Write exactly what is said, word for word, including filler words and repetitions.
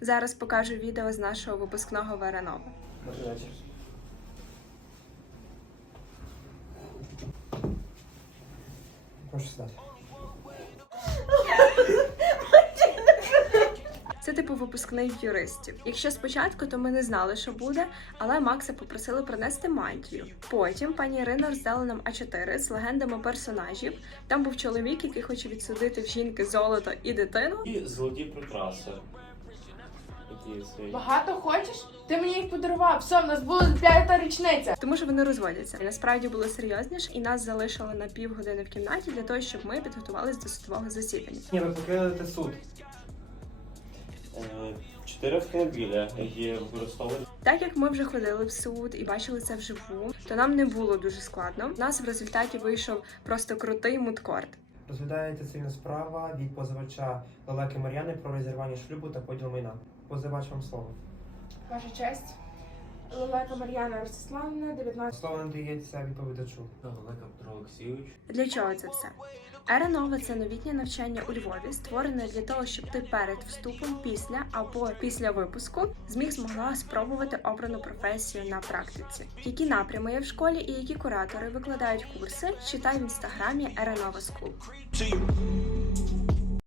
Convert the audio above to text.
Зараз покажу відео з нашого випускного в Аранова. Добрий вечір. Прошу сідати. Це типу випускний юристів. Якщо спочатку, то ми не знали, що буде, але Макса попросили принести мантію. Потім пані Ірина роздала нам а чотири з легендами персонажів. Там був чоловік, який хоче відсудити в жінки золото і дитину. І золоті прикраси. Такі свої. Багато хочеш? Ти мені їх подарував. Все, в нас буде п'ята річниця. Тому що вони розводяться. І насправді було серйозніше, і нас залишили на півгодини в кімнаті для того, щоб ми підготувалися до судового засідання. Ні, ви покидаєте суд. Е, Чотири автомобіля, які використовують. Так як ми вже ходили в суд і бачили це вживу, то нам не було дуже складно. У нас в результаті вийшов просто крутий мудкорт. Розглядається цивільна справа від позивача Лелеки Мар'яни про розірвання шлюбу та поділ майна. Позивач, вам слово. Ваша честь. Лелека Мар'яна Ростиславівна, дев'ятнадцять. Слово надається відповідачу. Олег Петро Олексійович. Для чого це все? Еранова – це новітнє навчання у Львові, створене для того, щоб ти перед вступом, після або після випуску зміг змогла спробувати обрану професію на практиці. Які напрями є в школі і які куратори викладають курси, читай в інстаграмі Еранова School.